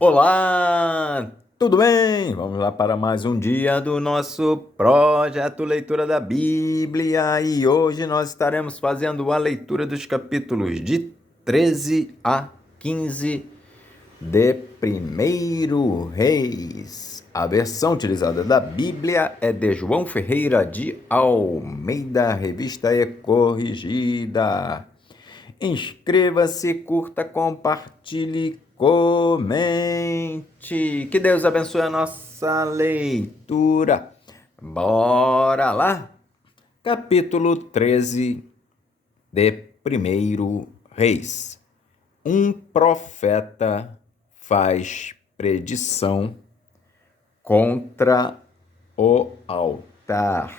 Olá, tudo bem? Vamos lá para mais um dia do nosso projeto Leitura da Bíblia e hoje nós estaremos fazendo a leitura dos capítulos de 13 a 15 de Primeiro Reis. A versão utilizada da Bíblia é de João Ferreira de Almeida, revista e corrigida. Inscreva-se, curta, compartilhe, comente. Que Deus abençoe a nossa leitura. Bora lá! Capítulo 13 de Primeiro Reis. Um profeta faz predição contra o altar.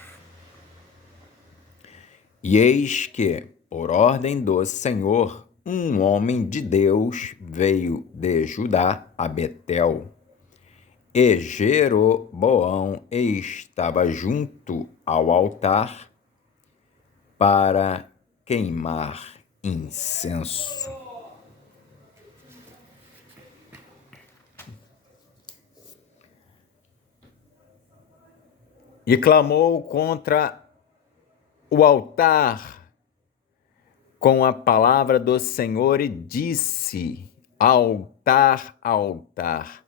E eis que, por ordem do Senhor, um homem de Deus veio de Judá a Betel. E Jeroboão estava junto ao altar para queimar incenso. E clamou contra o altar com a palavra do Senhor e disse: altar, altar,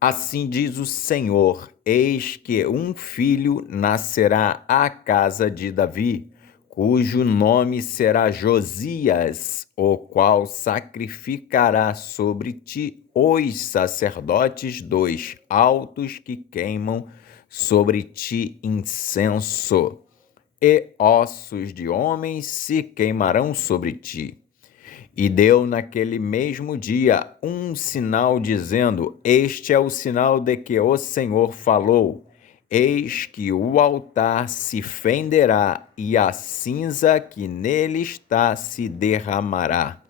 assim diz o Senhor, eis que um filho nascerá à casa de Davi, cujo nome será Josias, o qual sacrificará sobre ti os sacerdotes dos altos que queimam sobre ti incenso, e ossos de homens se queimarão sobre ti. E deu naquele mesmo dia um sinal, dizendo: este é o sinal de que o Senhor falou. Eis que o altar se fenderá, e a cinza que nele está se derramará.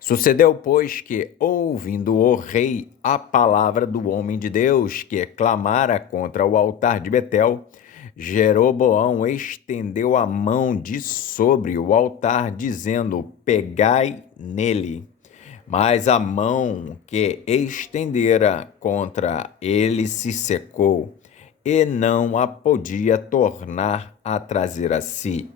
Sucedeu, pois, que, ouvindo o rei a palavra do homem de Deus, que clamara contra o altar de Betel, Jeroboão estendeu a mão de sobre o altar, dizendo: pegai nele. Mas a mão que estendera contra ele se secou, e não a podia tornar a trazer a si.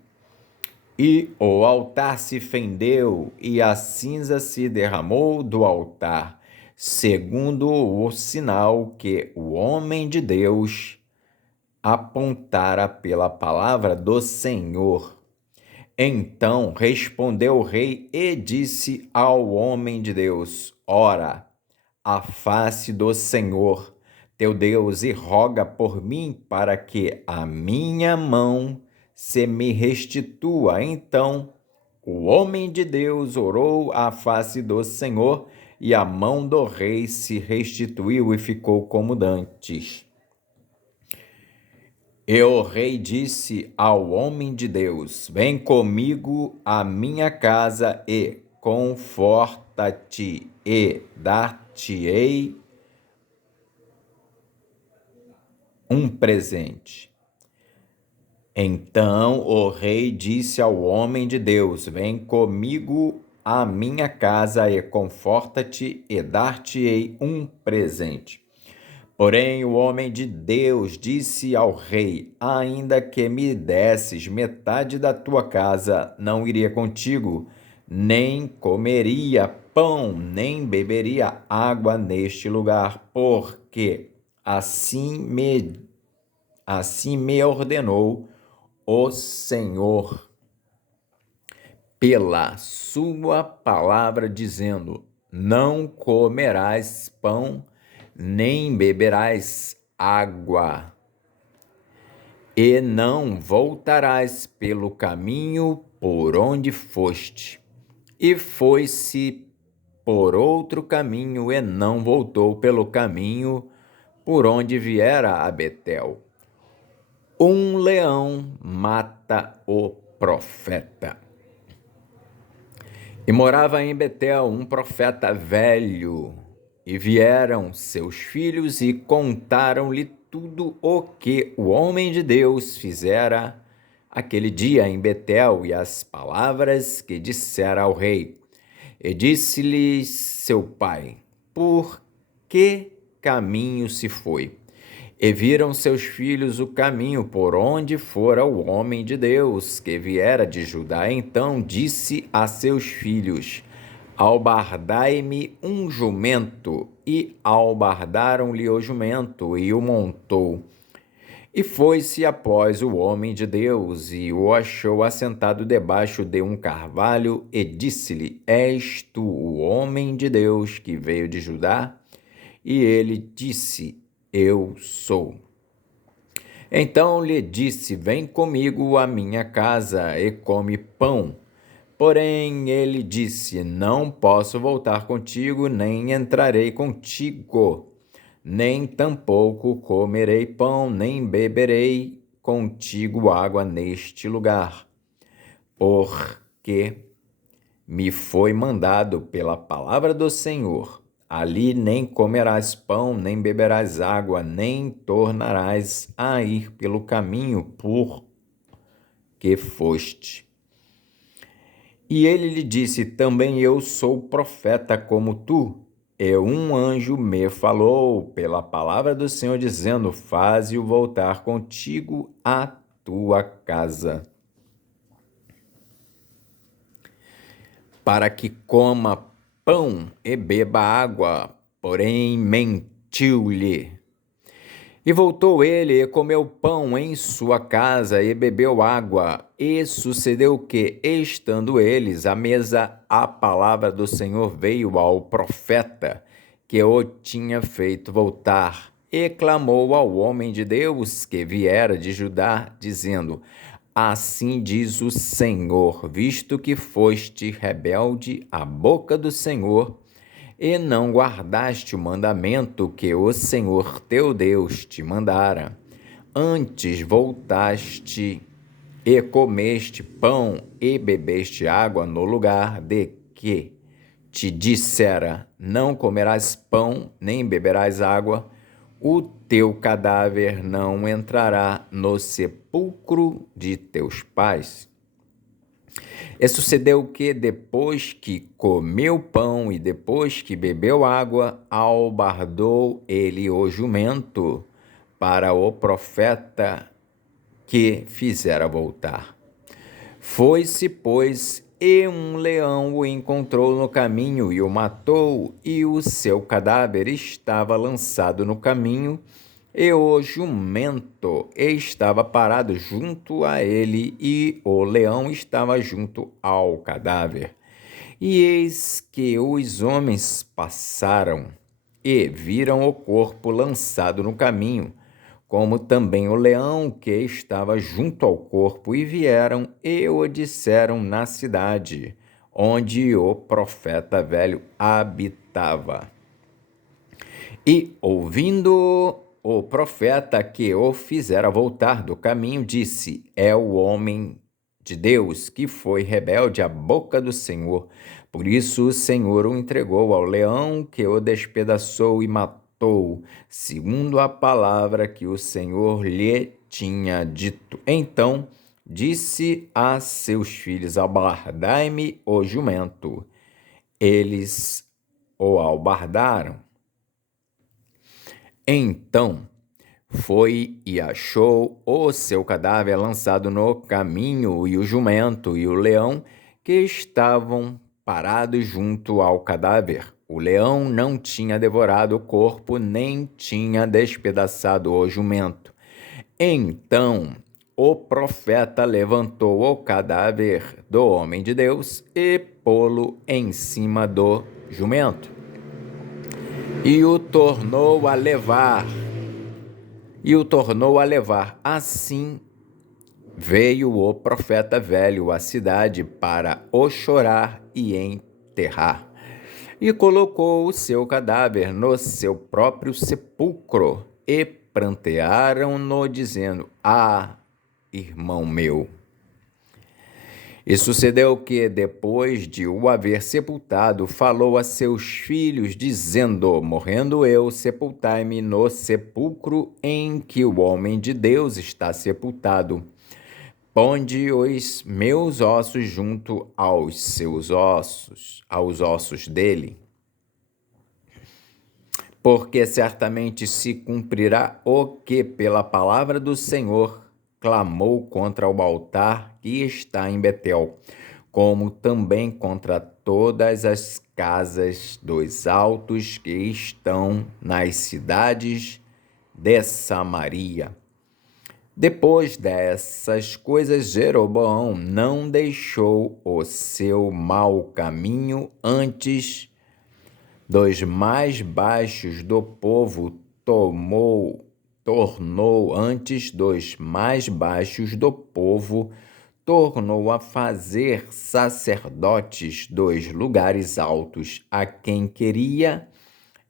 E o altar se fendeu, e a cinza se derramou do altar, segundo o sinal que o homem de Deus apontara pela palavra do Senhor. Então respondeu o rei e disse ao homem de Deus: ora, a face do Senhor, teu Deus, e roga por mim para que a minha mão se me restitua. Então o homem de Deus orou à face do Senhor, e a mão do rei se restituiu e ficou como dantes. E o rei disse ao homem de Deus: vem comigo à minha casa e conforta-te, e dar-te-ei um presente. Então o rei disse ao homem de Deus: vem comigo à minha casa e conforta-te, e dar-te-ei um presente. Porém o homem de Deus disse ao rei: ainda que me desses metade da tua casa, não iria contigo, nem comeria pão, nem beberia água neste lugar, porque assim me ordenou o Senhor pela sua palavra, dizendo: não comerás pão, nem beberás água, e não voltarás pelo caminho por onde foste. E foi-se por outro caminho, e não voltou pelo caminho por onde viera a Betel. Um leão mata o profeta. E morava em Betel um profeta velho, e vieram seus filhos e contaram-lhe tudo o que o homem de Deus fizera aquele dia em Betel, e as palavras que dissera ao rei. E disse-lhe seu pai: por que caminho se foi. E viram seus filhos o caminho por onde fora o homem de Deus, que viera de Judá. Então disse a seus filhos: albardai-me um jumento. E albardaram-lhe o jumento, e o montou. E foi-se após o homem de Deus, e o achou assentado debaixo de um carvalho, e disse-lhe: És tu o homem de Deus que veio de Judá? E ele disse: Eu sou. Então lhe disse: Vem comigo à minha casa e come pão. Porém ele disse: Não posso voltar contigo, nem entrarei contigo, nem tampouco comerei pão, nem beberei contigo água neste lugar, porque me foi mandado pela palavra do Senhor: ali nem comerás pão, nem beberás água, nem tornarás a ir pelo caminho por que foste. E ele lhe disse: Também eu sou profeta como tu. E um anjo me falou pela palavra do Senhor, dizendo: Faze-o voltar contigo à tua casa, para que coma pão e beba água. Porém mentiu-lhe. E voltou ele e comeu pão em sua casa e bebeu água. E sucedeu que, estando eles à mesa, a palavra do Senhor veio ao profeta que o tinha feito voltar, e clamou ao homem de Deus que viera de Judá, dizendo: Assim diz o Senhor, visto que foste rebelde à boca do Senhor, e não guardaste o mandamento que o Senhor teu Deus te mandara, antes voltaste e comeste pão e bebeste água no lugar de que te dissera: não comerás pão nem beberás água, o teu cadáver não entrará no sepulcro de teus pais. E sucedeu que, depois que comeu pão e depois que bebeu água, albardou ele o jumento para o profeta que fizera voltar. Foi-se, pois, e um leão o encontrou no caminho e o matou, e o seu cadáver estava lançado no caminho, e o jumento estava parado junto a ele, e o leão estava junto ao cadáver. E eis que os homens passaram e viram o corpo lançado no caminho, como também o leão que estava junto ao corpo, e vieram e o disseram na cidade, onde o profeta velho habitava. E, ouvindo o profeta que o fizera voltar do caminho, disse: É o homem de Deus que foi rebelde à boca do Senhor. Por isso o Senhor o entregou ao leão, que o despedaçou e matou, segundo a palavra que o Senhor lhe tinha dito. Então disse a seus filhos: albardai-me o jumento. Eles o albardaram. Então foi e achou o seu cadáver lançado no caminho, e o jumento e o leão que estavam parados junto ao cadáver. O leão não tinha devorado o corpo, nem tinha despedaçado o jumento. Então o profeta levantou o cadáver do homem de Deus e pô-lo em cima do jumento, e o tornou a levar. Assim veio o profeta velho à cidade para o chorar e enterrar, e colocou o seu cadáver no seu próprio sepulcro, e prantearam-no, dizendo: irmão meu. E sucedeu que, depois de o haver sepultado, falou a seus filhos, dizendo: morrendo eu, sepultai-me no sepulcro em que o homem de Deus está sepultado. Ponde os meus ossos junto aos seus ossos, aos ossos dele. porque certamente se cumprirá o que, pela palavra do Senhor, clamou contra o altar que está em Betel, como também contra todas as casas dos altos que estão nas cidades de Samaria. Depois dessas coisas, Jeroboão não deixou o seu mau caminho, antes dos mais baixos do povo tornou a fazer sacerdotes dos lugares altos, a quem queria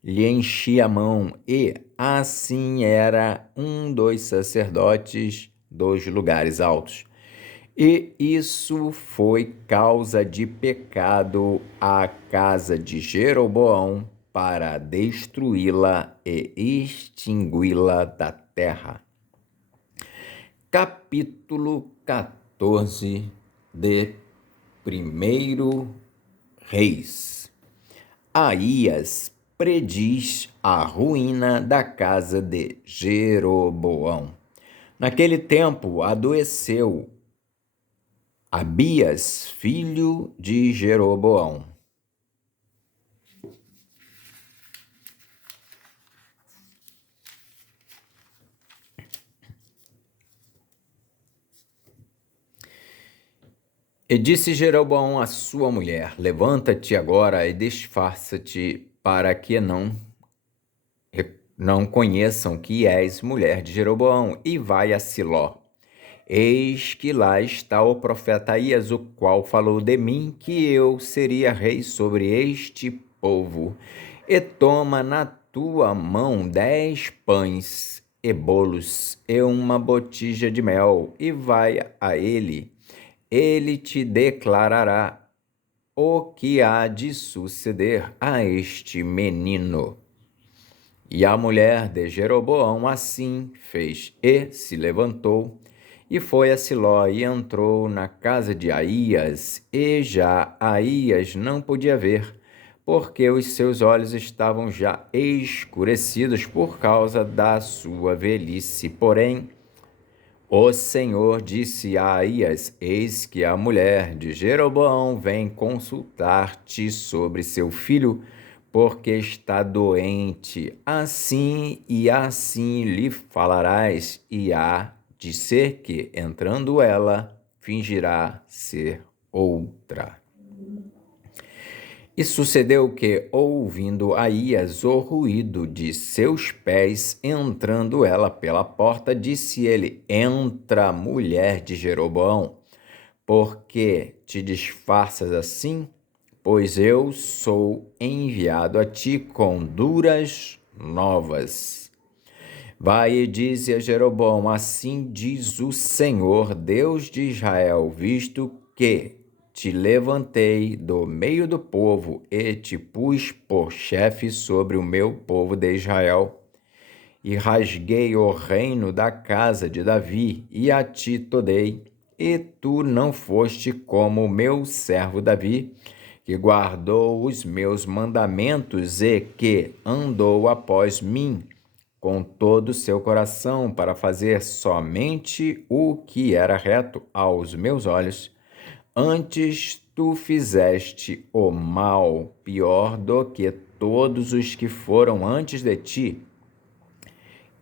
lhe enchia a mão, e assim era um dos sacerdotes dos lugares altos. E isso foi causa de pecado à casa de Jeroboão, para destruí-la e extingui-la da terra. Capítulo 14 de 1 Reis. Aías prediz a ruína da casa de Jeroboão. Naquele tempo adoeceu Abias, filho de Jeroboão. E disse Jeroboão à sua mulher: levanta-te agora e disfarça-te, para que não conheçam que és mulher de Jeroboão, e vai a Siló. Eis que lá está o profeta Aías, o qual falou de mim que eu seria rei sobre este povo. E toma na tua mão 10 pães e bolos e uma botija de mel, e vai a ele. Ele te declarará o que há de suceder a este menino. E a mulher de Jeroboão assim fez, e se levantou, e foi a Siló, e entrou na casa de Aías, e já Aías não podia ver, porque os seus olhos estavam já escurecidos por causa da sua velhice. Porém, o Senhor disse a Aías: eis que a mulher de Jeroboão vem consultar-te sobre seu filho, porque está doente. Assim e assim lhe falarás, e há de ser que, entrando ela, fingirá ser outra. E sucedeu que, ouvindo Aías o ruído de seus pés, entrando ela pela porta, disse ele: entra, mulher de Jeroboão, por que te disfarças assim? Pois eu sou enviado a ti com duras novas. Vai e dize a Jeroboão: assim diz o Senhor, Deus de Israel, visto que te levantei do meio do povo e te pus por chefe sobre o meu povo de Israel, e rasguei o reino da casa de Davi, e a ti to dei, e tu não foste como o meu servo Davi, que guardou os meus mandamentos e que andou após mim com todo o seu coração, para fazer somente o que era reto aos meus olhos. Antes tu fizeste o mal pior do que todos os que foram antes de ti,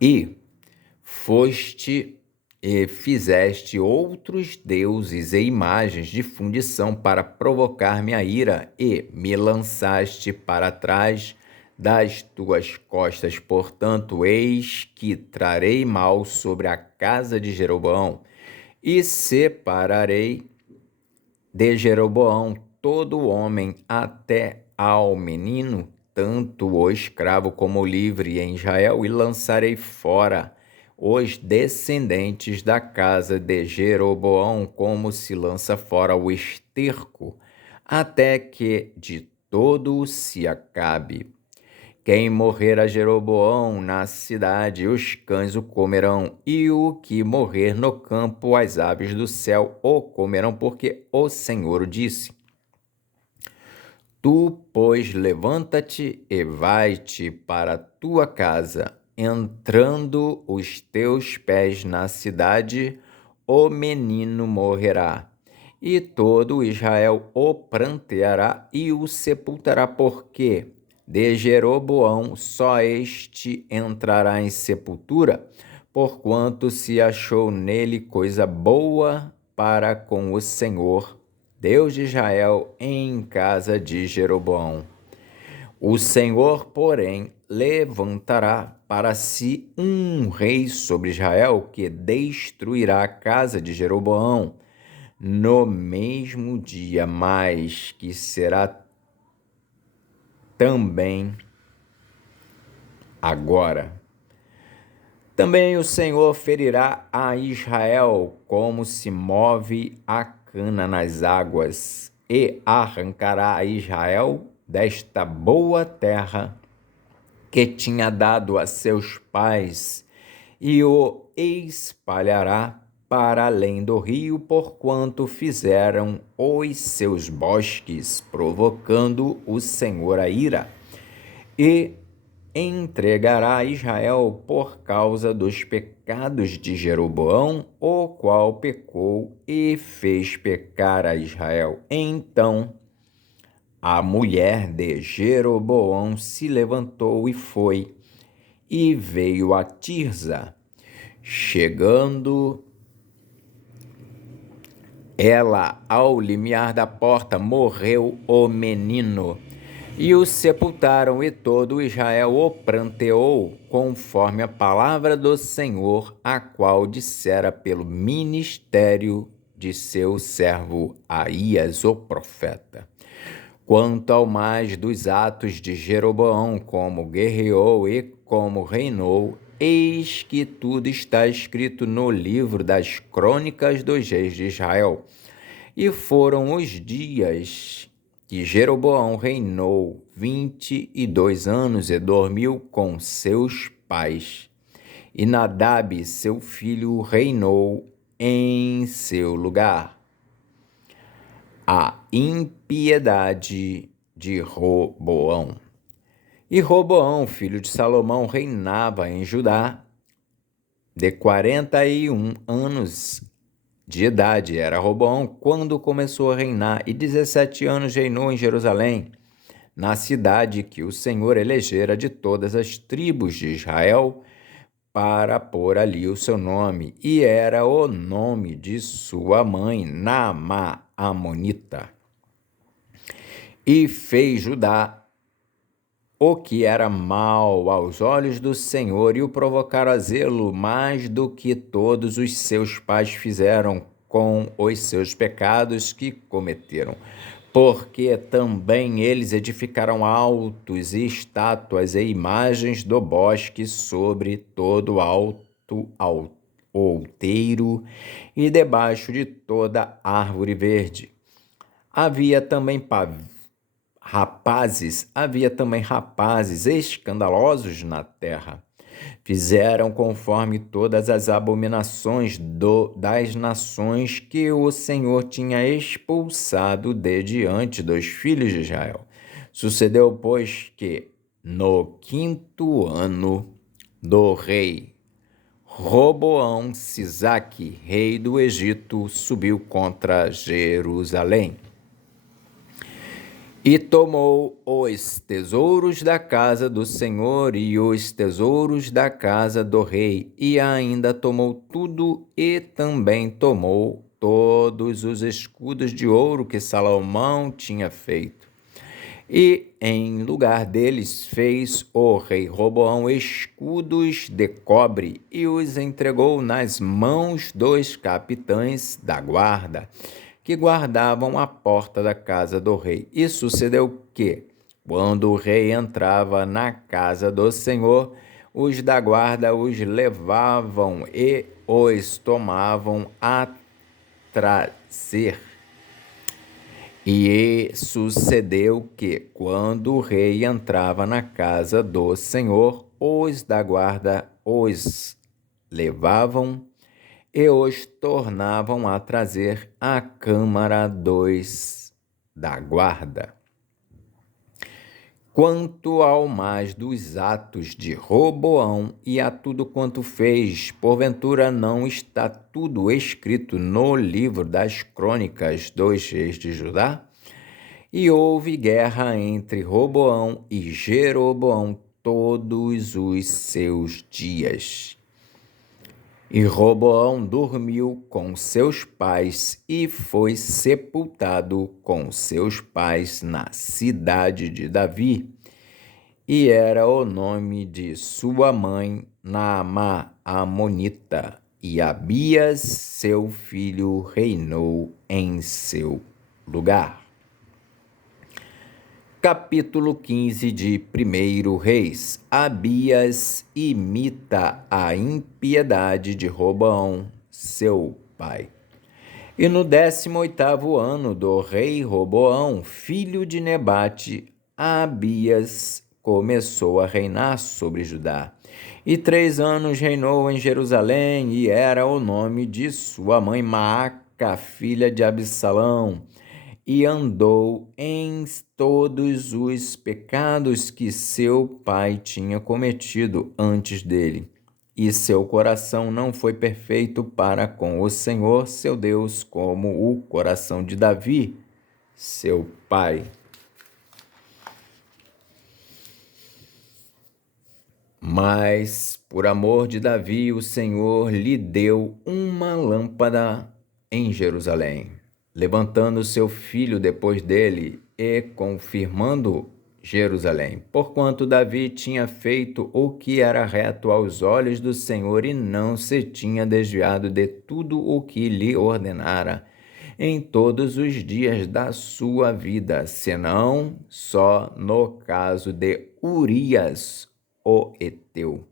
e fizeste outros deuses e imagens de fundição para provocar minha ira, e me lançaste para trás das tuas costas. Portanto, eis que trarei mal sobre a casa de Jeroboão, e separarei de Jeroboão todo homem, até ao menino, tanto o escravo como o livre em Israel, e lançarei fora os descendentes da casa de Jeroboão, como se lança fora o esterco, até que de todo se acabe. Quem morrer a Jeroboão na cidade, os cães o comerão, e o que morrer no campo, as aves do céu o comerão, porque o Senhor disse: Tu, pois, levanta-te e vai-te para a tua casa. Entrando os teus pés na cidade, o menino morrerá. E todo Israel o pranteará e o sepultará, porque de Jeroboão só este entrará em sepultura, porquanto se achou nele coisa boa para com o Senhor, Deus de Israel, em casa de Jeroboão. O Senhor, porém, levantará para si um rei sobre Israel, que destruirá a casa de Jeroboão no mesmo dia, mas que será também agora. Também o Senhor ferirá a Israel como se move a cana nas águas, e arrancará a Israel desta boa terra que tinha dado a seus pais, e o espalhará para além do rio, porquanto fizeram os seus bosques, provocando o Senhor a ira. E entregará Israel por causa dos pecados de Jeroboão, o qual pecou e fez pecar a Israel. Então a mulher de Jeroboão se levantou e foi, e veio a Tirza. Chegando ela ao limiar da porta, morreu o menino. E o sepultaram, e todo Israel o pranteou, conforme a palavra do Senhor, a qual dissera pelo ministério de seu servo Aías, o profeta. Quanto ao mais dos atos de Jeroboão, como guerreou e como reinou, eis que tudo está escrito no livro das crônicas dos reis de Israel. E foram os dias que Jeroboão reinou 22 anos e dormiu com seus pais. E Nadab, seu filho, reinou em seu lugar. A impiedade de Roboão. E Roboão, filho de Salomão, reinava em Judá de 41 anos de idade era Roboão quando começou a reinar, e 17 anos reinou em Jerusalém, na cidade que o Senhor elegera de todas as tribos de Israel, para pôr ali o seu nome, e era o nome de sua mãe, Naamá, amonita. E fez Judá o que era mal aos olhos do Senhor, e o provocaram a zelo mais do que todos os seus pais fizeram com os seus pecados que cometeram. Porque também eles edificaram altos e estátuas e imagens do bosque sobre todo alto outeiro e debaixo de toda árvore verde. Havia também rapazes escandalosos na terra. Fizeram conforme todas as abominações das nações que o Senhor tinha expulsado de diante dos filhos de Israel. Sucedeu, pois, que no 5º ano do rei Roboão, Sisaque, rei do Egito, subiu contra Jerusalém. E tomou os tesouros da casa do Senhor e os tesouros da casa do rei, e ainda tomou tudo, e também tomou todos os escudos de ouro que Salomão tinha feito. E em lugar deles fez o rei Roboão escudos de cobre, e os entregou nas mãos dos capitães da guarda, que guardavam a porta da casa do rei. E sucedeu que, quando o rei entrava na casa do Senhor, os da guarda os levavam e os tomavam a trazer. E sucedeu que, quando o rei entrava na casa do Senhor, os da guarda os levavam e os tornavam a trazer à câmara da guarda. Quanto ao mais dos atos de Roboão e a tudo quanto fez, porventura não está tudo escrito no livro das crônicas dos reis de Judá? E houve guerra entre Roboão e Jeroboão todos os seus dias. E Roboão dormiu com seus pais e foi sepultado com seus pais na cidade de Davi. E era o nome de sua mãe Naamá, a Amonita. E Abias, seu filho, reinou em seu lugar. Capítulo 15 de 1 Reis. Abias imita a impiedade de Roboão, seu pai. E no 18º ano do rei Roboão, filho de Nebate, Abias começou a reinar sobre Judá. E 3 anos reinou em Jerusalém, e era o nome de sua mãe Maaca, filha de Absalão. E andou em todos os pecados que seu pai tinha cometido antes dele. E seu coração não foi perfeito para com o Senhor, seu Deus, como o coração de Davi, seu pai. Mas, por amor de Davi, o Senhor lhe deu uma lâmpada em Jerusalém, levantando seu filho depois dele e confirmando Jerusalém, porquanto Davi tinha feito o que era reto aos olhos do Senhor e não se tinha desviado de tudo o que lhe ordenara em todos os dias da sua vida, senão só no caso de Urias, o Eteu.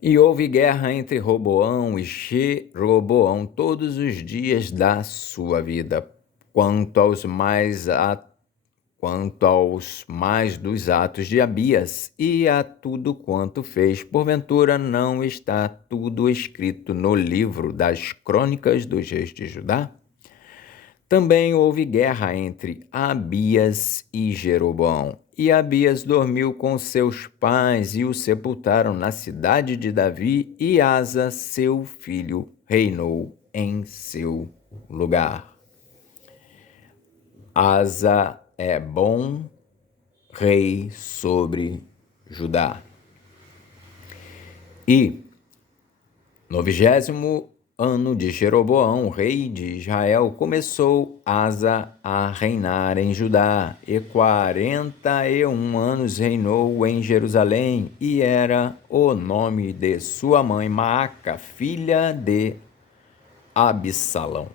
E houve guerra entre Roboão e Jeroboão todos os dias da sua vida. Quanto aos mais dos atos de Abias e a tudo quanto fez, porventura não está tudo escrito no livro das crônicas dos reis de Judá? Também houve guerra entre Abias e Jeroboão. E Abias dormiu com seus pais e o sepultaram na cidade de Davi, e Asa, seu filho, reinou em seu lugar. Asa é bom rei sobre Judá. E no 20º ano de Jeroboão, rei de Israel, começou Asa a reinar em Judá, e 41 anos reinou em Jerusalém, e era o nome de sua mãe Maaca, filha de Absalão.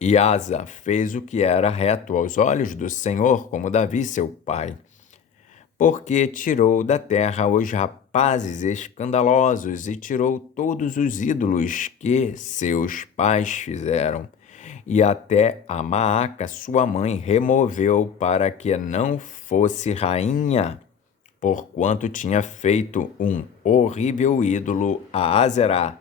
E Asa fez o que era reto aos olhos do Senhor, como Davi seu pai, porque tirou da terra os rapazes escandalosos e tirou todos os ídolos que seus pais fizeram. E até a Maaca, sua mãe, removeu para que não fosse rainha, porquanto tinha feito um horrível ídolo a Azerá.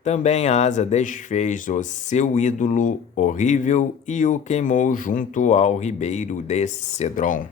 Também Asa desfez o seu ídolo horrível e o queimou junto ao ribeiro de Cedron.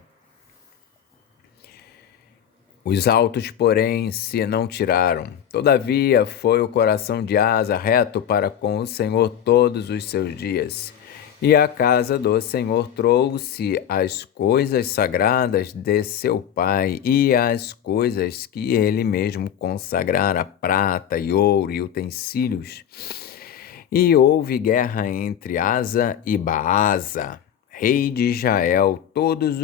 Os altos, porém, se não tiraram. Todavia, foi o coração de Asa reto para com o Senhor todos os seus dias. E a casa do Senhor trouxe as coisas sagradas de seu pai e as coisas que ele mesmo consagrara, prata e ouro e utensílios. E houve guerra entre Asa e Baasa, rei de Israel, todos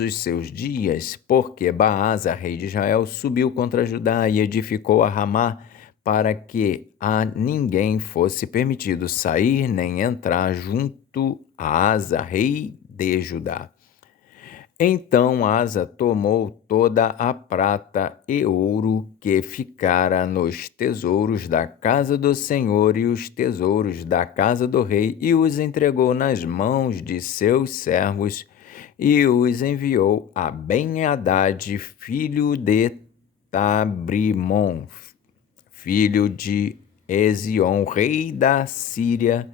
os seus dias, porque Baasa, rei de Israel, subiu contra Judá e edificou a Ramá, para que a ninguém fosse permitido sair nem entrar junto a Asa, rei de Judá. Então Asa tomou toda a prata e ouro que ficara nos tesouros da casa do Senhor e os tesouros da casa do rei, e os entregou nas mãos de seus servos, e os enviou a Ben-Hadad, filho de Tabrimon, filho de Ezion, rei da Síria,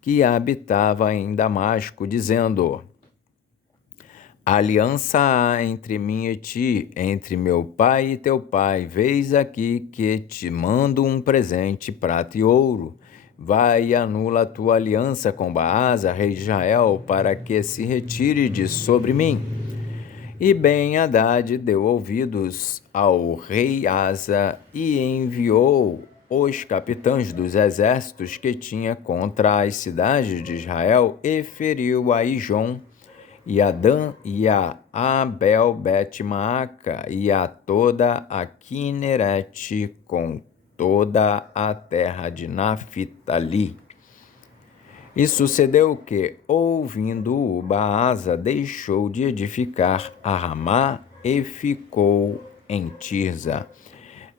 que habitava em Damasco, dizendo: aliança há entre mim e ti, entre meu pai e teu pai. Vês aqui que te mando um presente, prata e ouro. Vai e anula a tua aliança com Baasa, rei de Israel, para que se retire de sobre mim. E Ben-Hadad deu ouvidos ao rei Asa e enviou os capitães dos exércitos que tinha contra as cidades de Israel e feriu a Ijon, e a Dan, e a Abel Bet-Maaca, e a toda a Quinerete, com toda a terra de Naphtali. E sucedeu que, ouvindo-o, Baasa deixou de edificar a Ramá e ficou em Tirza.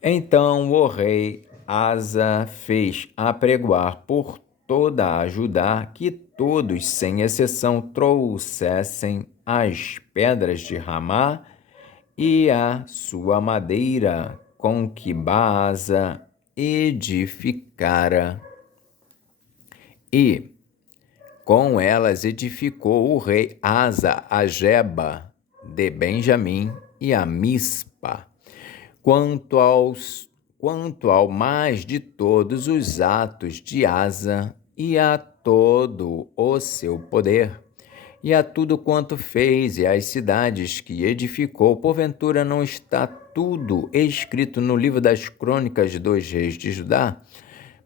Então o rei Asa fez apregoar por toda a Judá que todos, sem exceção, trouxessem as pedras de Ramá e a sua madeira com que Baasa edificara. E com elas edificou o rei Asa a Geba de Benjamim e a Mispa. Quanto ao mais de todos os atos de Asa e a todo o seu poder, e a tudo quanto fez e as cidades que edificou, porventura não está tudo escrito no livro das crônicas dos reis de Judá?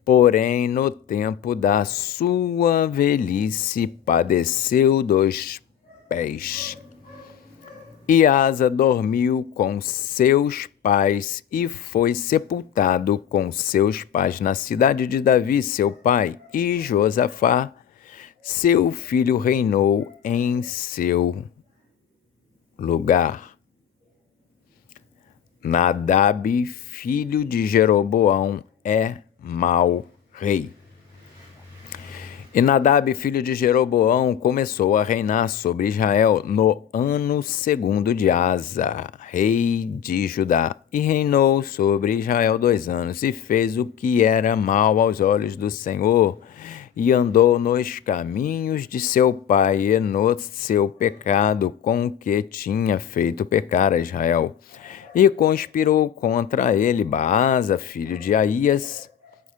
Porém, no tempo da sua velhice, padeceu dos pés. E Asa dormiu com seus pais e foi sepultado com seus pais na cidade de Davi, seu pai, e Josafá, seu filho, reinou em seu lugar. Nadab, filho de Jeroboão, é mau rei. E Nadab, filho de Jeroboão, começou a reinar sobre Israel no ano 2º de Asa, rei de Judá, e reinou sobre Israel 2 anos, e fez o que era mal aos olhos do Senhor, e andou nos caminhos de seu pai e no seu pecado com que tinha feito pecar a Israel. E conspirou contra ele Baasa, filho de Aías,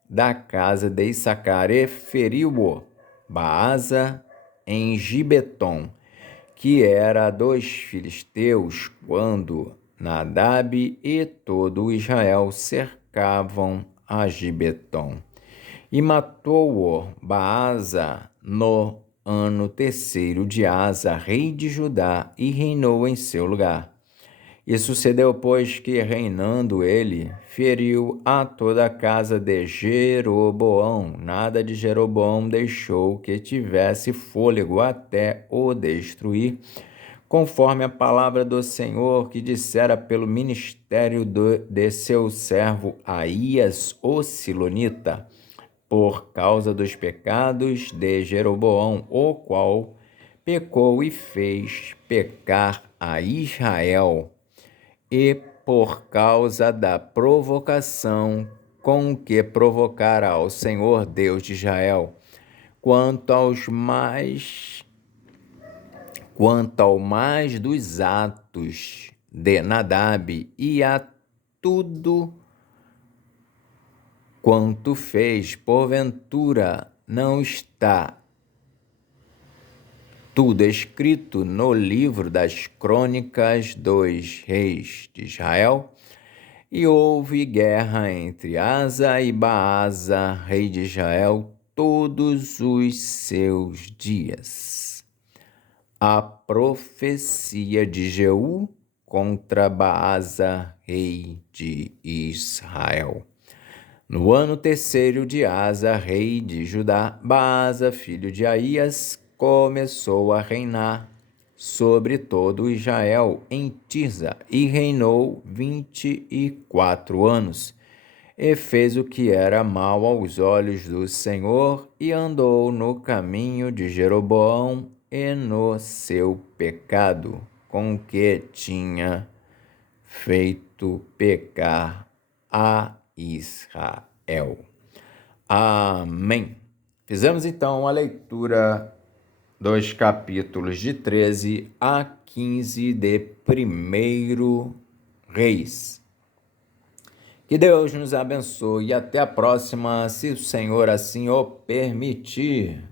da casa de Issacar, e feriu-o Baasa em Gibeton, que era dos filisteus, quando Nadab e todo Israel cercavam a Gibeton. E matou-o Baasa no ano 3º de Asa, rei de Judá, e reinou em seu lugar. E sucedeu, pois, que, reinando ele, feriu a toda a casa de Jeroboão. Nada de Jeroboão deixou que tivesse fôlego até o destruir, conforme a palavra do Senhor que dissera pelo ministério de seu servo Aías, o Silonita, por causa dos pecados de Jeroboão, o qual pecou e fez pecar a Israel, e por causa da provocação com que provocara ao Senhor Deus de Israel, quanto ao mais dos atos de Nadab e a tudo quanto fez, porventura não está tudo escrito no livro das crônicas dos reis de Israel? E houve guerra entre Asa e Baasa, rei de Israel, todos os seus dias. A profecia de Jeú contra Baasa, rei de Israel. No ano 3º de Asa, rei de Judá, Baasa, filho de Aías, começou a reinar sobre todo Israel em Tirza, e reinou 24 anos. E fez o que era mal aos olhos do Senhor, e andou no caminho de Jeroboão e no seu pecado, com que tinha feito pecar a Israel. Amém. Fizemos então a leitura dos capítulos de 13 a 15 de 1 Reis. Que Deus nos abençoe e até a próxima, se o Senhor assim o permitir.